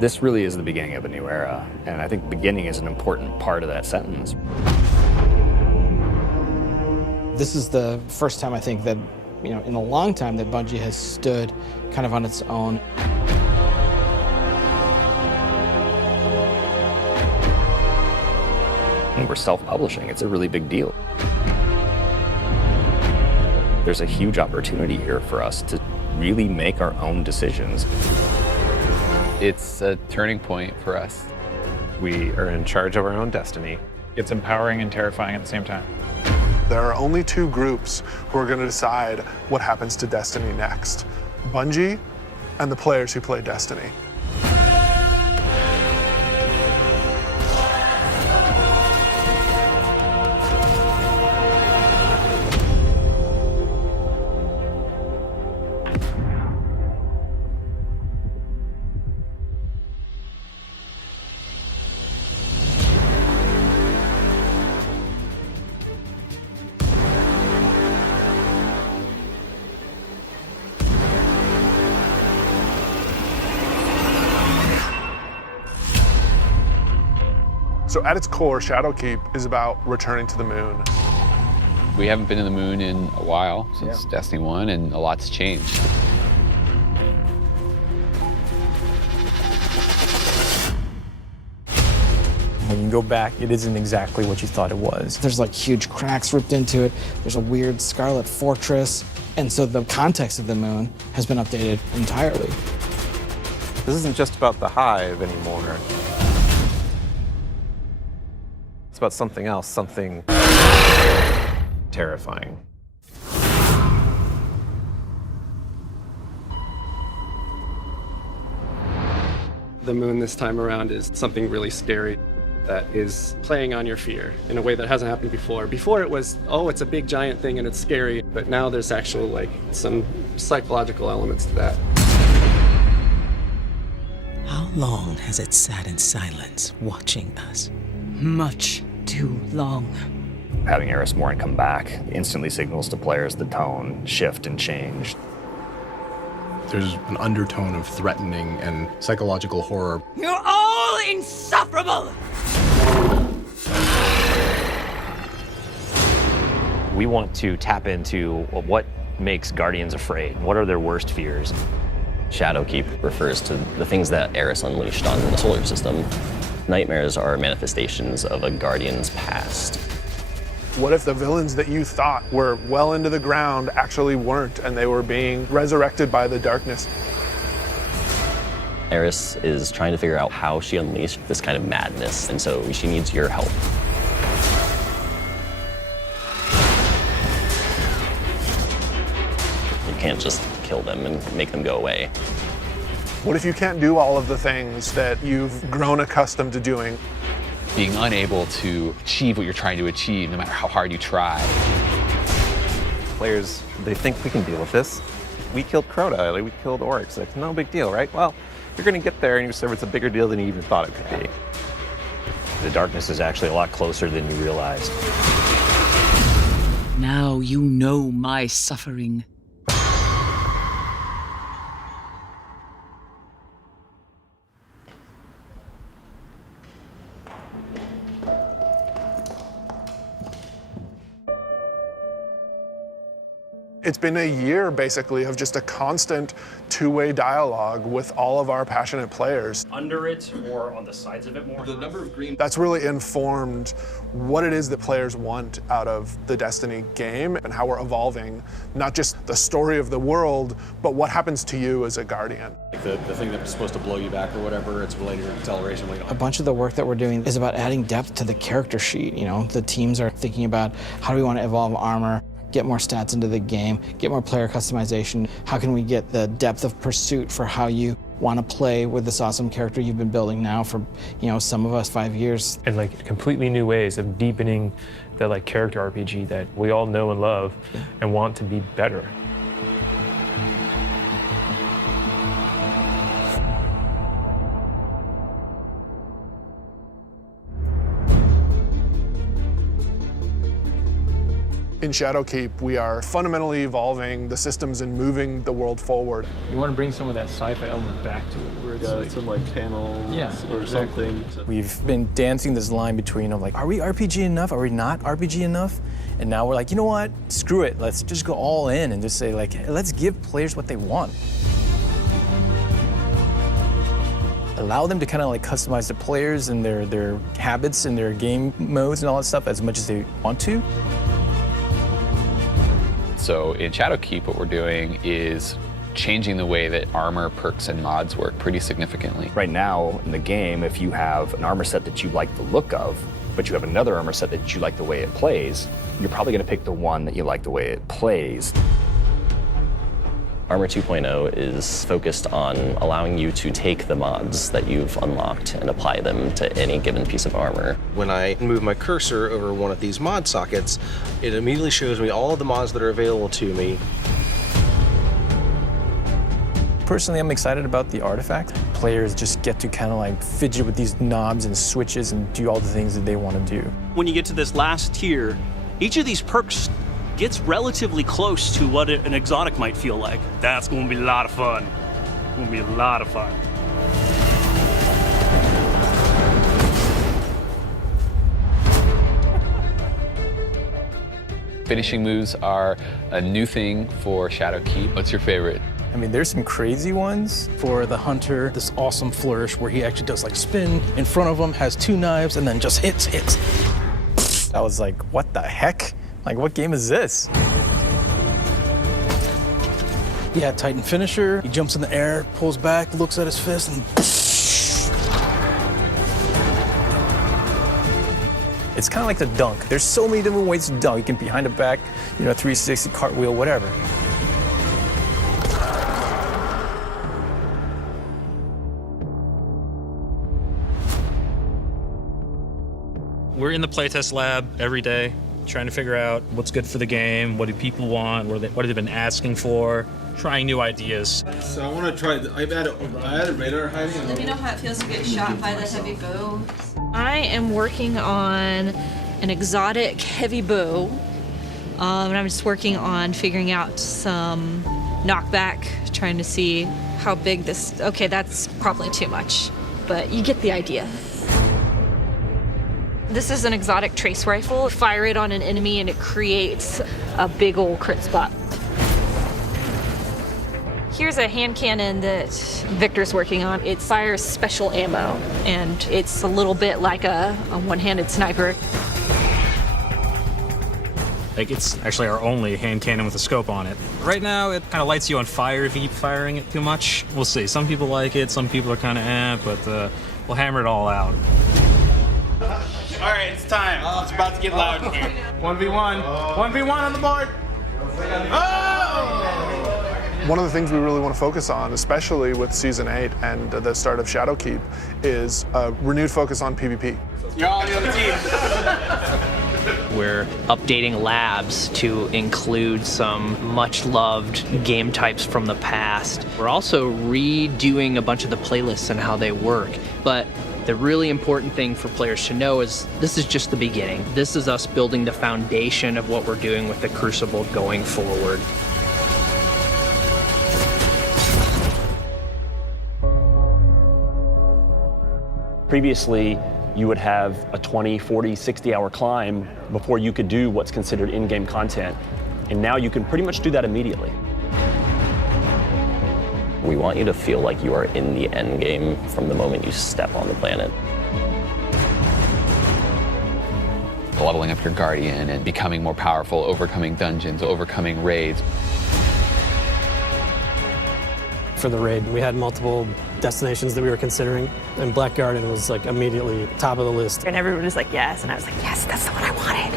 This really is the beginning of a new era, and I think beginning is an important part of that sentence. This is the first time I think that, in a long time that Bungie has stood kind of on its own. And we're self-publishing. It's a really big deal. There's a huge opportunity here for us to really make our own decisions. It's a turning point for us. We are in charge of our own destiny. It's empowering and terrifying at the same time. There are only two groups who are going to decide what happens to Destiny next: Bungie and the players who play Destiny. So at its core, Shadowkeep is about returning to the moon. We haven't been to the moon in a while, since Destiny 1, and a lot's changed. When you go back, it isn't exactly what you thought it was. There's like huge cracks ripped into it. There's a weird scarlet fortress. And so the context of the moon has been updated entirely. This isn't just about the hive anymore. It's about something else, something terrifying. The moon this time around is something really scary that is playing on your fear in a way that hasn't happened before. Before it was, oh, it's a big giant thing and it's scary, but now there's actual some psychological elements to that. How long has it sat in silence, watching us? Much too long. Having Eris Morn come back instantly signals to players the tone shift and change. There's an undertone of threatening and psychological horror. You're all insufferable! We want to tap into what makes Guardians afraid. What are their worst fears? Shadowkeep refers to the things that Eris unleashed on the solar system. Nightmares are manifestations of a Guardian's past. What if the villains that you thought were well into the ground actually weren't, and they were being resurrected by the darkness? Eris is trying to figure out how she unleashed this kind of madness, and so she needs your help. You can't just kill them and make them go away. What if you can't do all of the things that you've grown accustomed to doing? Being unable to achieve what you're trying to achieve, no matter how hard you try. Players, they think we can deal with this. We killed Crota, we killed Oryx. No big deal, right? Well, you're gonna get there and you discover it's a bigger deal than you even thought it could be. The darkness is actually a lot closer than you realized. Now you know my suffering. It's been a year, basically, of just a constant two-way dialogue with all of our passionate players. Under it or on the sides of it more? The number of green. That's really informed what it is that players want out of the Destiny game and how we're evolving, not just the story of the world, but what happens to you as a Guardian. The thing that was supposed to blow you back or whatever, it's related to acceleration. A bunch of the work that we're doing is about adding depth to the character sheet. The teams are thinking about how do we want to evolve armor, get more stats into the game, get more player customization. How can we get the depth of pursuit for how you want to play with this awesome character you've been building now for, some of us 5 years. And completely new ways of deepening the character RPG that we all know and love and want to be better. In in Shadowkeep, we are fundamentally evolving the systems and moving the world forward. You want to bring some of that sci-fi element back to it, where it's some like panels or something. We've been dancing this line between, like, are we RPG enough? Are we not RPG enough? And now we're like, you know what? Screw it. Let's just go all in and just say, like, hey, let's give players what they want. Allow them to kind of like customize the players and their habits and their game modes and all that stuff as much as they want to. So in Shadowkeep, what we're doing is changing the way that armor, perks, and mods work pretty significantly. Right now in the game, if you have an armor set that you like the look of, but you have another armor set that you like the way it plays, you're probably going to pick the one that you like the way it plays. Armor 2.0 is focused on allowing you to take the mods that you've unlocked and apply them to any given piece of armor. When I move my cursor over one of these mod sockets, it immediately shows me all of the mods that are available to me. Personally, I'm excited about the artifact. Players just get to kind of like fidget with these knobs and switches and do all the things that they want to do. When you get to this last tier, each of these perks gets relatively close to what an exotic might feel like. That's going to be a lot of fun. It's going to be a lot of fun. Finishing moves are a new thing for Shadowkeep. What's your favorite? I mean, there's some crazy ones. For the hunter, this awesome flourish where he actually does like spin in front of him, has two knives, and then just hits. I was like, what the heck? Like, what game is this? Yeah, Titan finisher. He jumps in the air, pulls back, looks at his fist, and it's kind of like the dunk. There's so many different ways to dunk. You can behind the back, 360, cartwheel, whatever. We're in the playtest lab every day, trying to figure out what's good for the game, what do people want, what have they been asking for, trying new ideas. So I want to try, I added radar hiding. Let me know how it feels to get shot by the heavy bow. I am working on an exotic heavy bow, and I'm just working on figuring out some knockback, trying to see how big this, okay, that's probably too much, but you get the idea. This is an exotic trace rifle. Fire it on an enemy and it creates a big old crit spot. Here's a hand cannon that Victor's working on. It fires special ammo, and it's a little bit like a one-handed sniper. Like, it's actually our only hand cannon with a scope on it. Right now, it kind of lights you on fire if you keep firing it too much. We'll see. Some people like it, some people are kind of but we'll hammer it all out. All right, it's time. It's about to get loud in here. 1v1. 1v1 on the board. Oh! One of the things we really want to focus on, especially with Season 8 and the start of Shadowkeep, is a renewed focus on PvP. You're all on the other team. We're updating labs to include some much-loved game types from the past. We're also redoing a bunch of the playlists and how they work. But the really important thing for players to know is this is just the beginning. This is us building the foundation of what we're doing with the Crucible going forward. Previously, you would have a 20, 40, 60-hour climb before you could do what's considered in-game content. And now you can pretty much do that immediately. We want you to feel like you are in the end game from the moment you step on the planet. Leveling up your Guardian and becoming more powerful, overcoming dungeons, overcoming raids. For the raid, we had multiple destinations that we were considering, and Black Garden was like immediately top of the list. And everyone was like, yes, and I was like, yes, that's the one I wanted.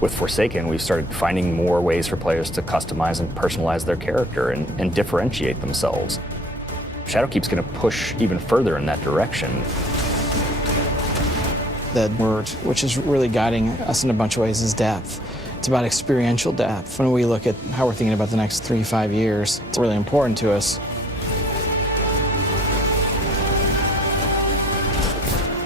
With Forsaken, we've started finding more ways for players to customize and personalize their character and differentiate themselves. Shadowkeep's going to push even further in that direction. The word, which is really guiding us in a bunch of ways, is depth. It's about experiential depth. When we look at how we're thinking about the next 3-5 years, it's really important to us.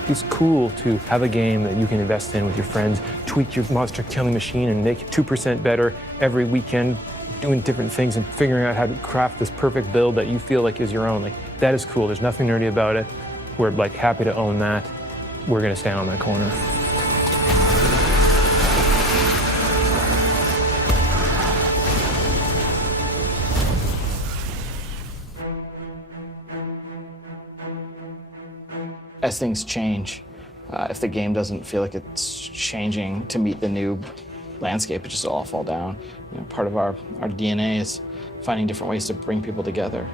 It's cool to have a game that you can invest in with your friends, tweak your monster killing machine and make it 2% better every weekend, doing different things and figuring out how to craft this perfect build that you feel like is your own. Like, that is cool. There's nothing nerdy about it. We're like happy to own that. We're gonna stand on that corner. As things change, if the game doesn't feel like it's changing to meet the new landscape, it just all fall down. You know, part of our DNA is finding different ways to bring people together.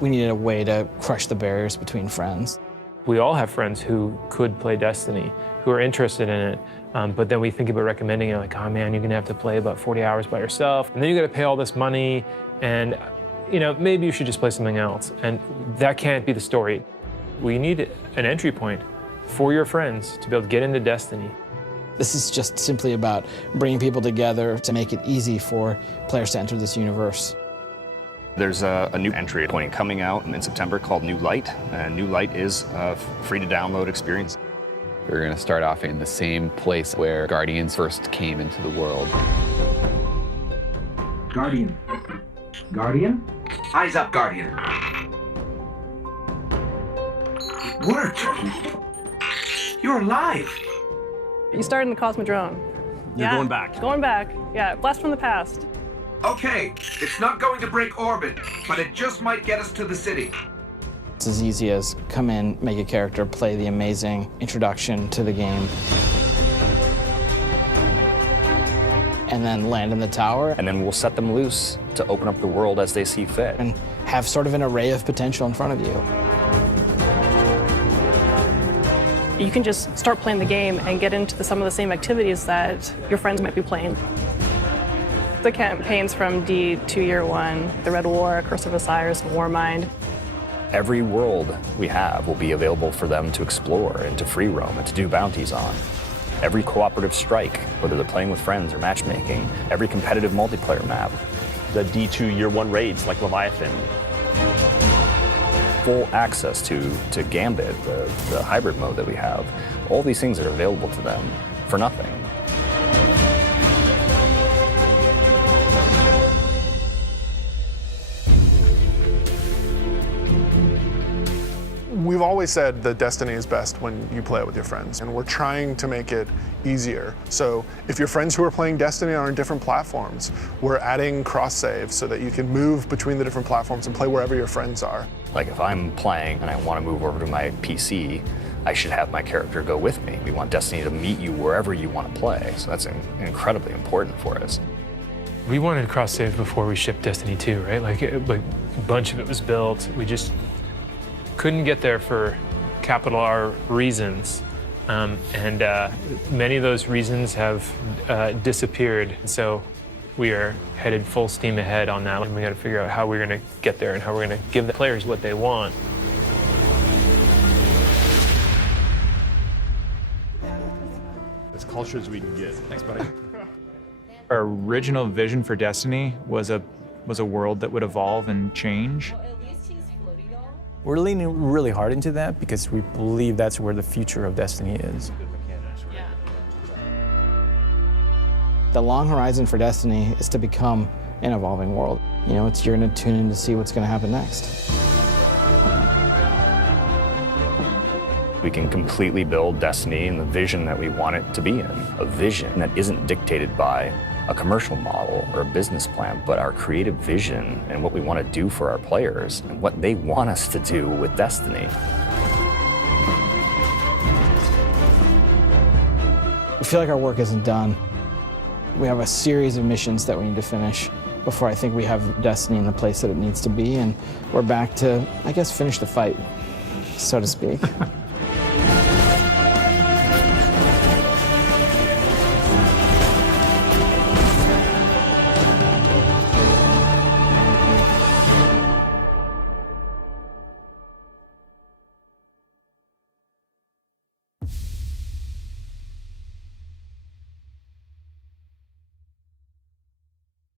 We needed a way to crush the barriers between friends. We all have friends who could play Destiny, who are interested in it, but then we think about recommending it like, oh man, you're gonna have to play about 40 hours by yourself, and then you gotta pay all this money, and you know, maybe you should just play something else. And that can't be the story. We need an entry point for your friends to be able to get into Destiny. This is just simply about bringing people together to make it easy for players to enter this universe. There's a new entry point coming out in September called New Light, and New Light is a free-to-download experience. We're going to start off in the same place where Guardians first came into the world. Guardian. Guardian? Eyes up, Guardian. It worked. You're alive. You started in the Cosmodrome. You're going back. Going back. Yeah, blast from the past. Okay, it's not going to break orbit, but it just might get us to the city. It's as easy as come in, make a character, play the amazing introduction to the game, and then land in the tower. And then we'll set them loose to open up the world as they see fit. And have sort of an array of potential in front of you. You can just start playing the game and get into some of the same activities that your friends might be playing. The campaigns from D to Year One, the Red War, Curse of Osiris, and Warmind. Every world we have will be available for them to explore and to free roam and to do bounties on. Every cooperative strike, whether they're playing with friends or matchmaking, every competitive multiplayer map. The D2 Year One raids like Leviathan. Full access to Gambit, the hybrid mode that we have. All these things are available to them for nothing. We've always said that Destiny is best when you play it with your friends, and we're trying to make it easier. So if your friends who are playing Destiny are on different platforms, we're adding cross-save so that you can move between the different platforms and play wherever your friends are. Like if I'm playing and I want to move over to my PC, I should have my character go with me. We want Destiny to meet you wherever you want to play, so that's incredibly important for us. We wanted cross-save before we shipped Destiny 2, right? Like a bunch of it was built. We just couldn't get there for capital R reasons. And many of those reasons have disappeared. So we are headed full steam ahead on that. And we got to figure out how we're going to get there and how we're going to give the players what they want. As culture as we can get. Thanks, buddy. Our original vision for Destiny was a world that would evolve and change. We're leaning really hard into that because we believe that's where the future of Destiny is. The long horizon for Destiny is to become an evolving world. You know, you're going to tune in to see what's going to happen next. We can completely build Destiny in the vision that we want it to be in. A vision that isn't dictated by a commercial model or a business plan, but our creative vision and what we want to do for our players and what they want us to do with Destiny. We feel like our work isn't done. We have a series of missions that we need to finish before I think we have Destiny in the place that it needs to be, and we're back to, I guess, finish the fight, so to speak.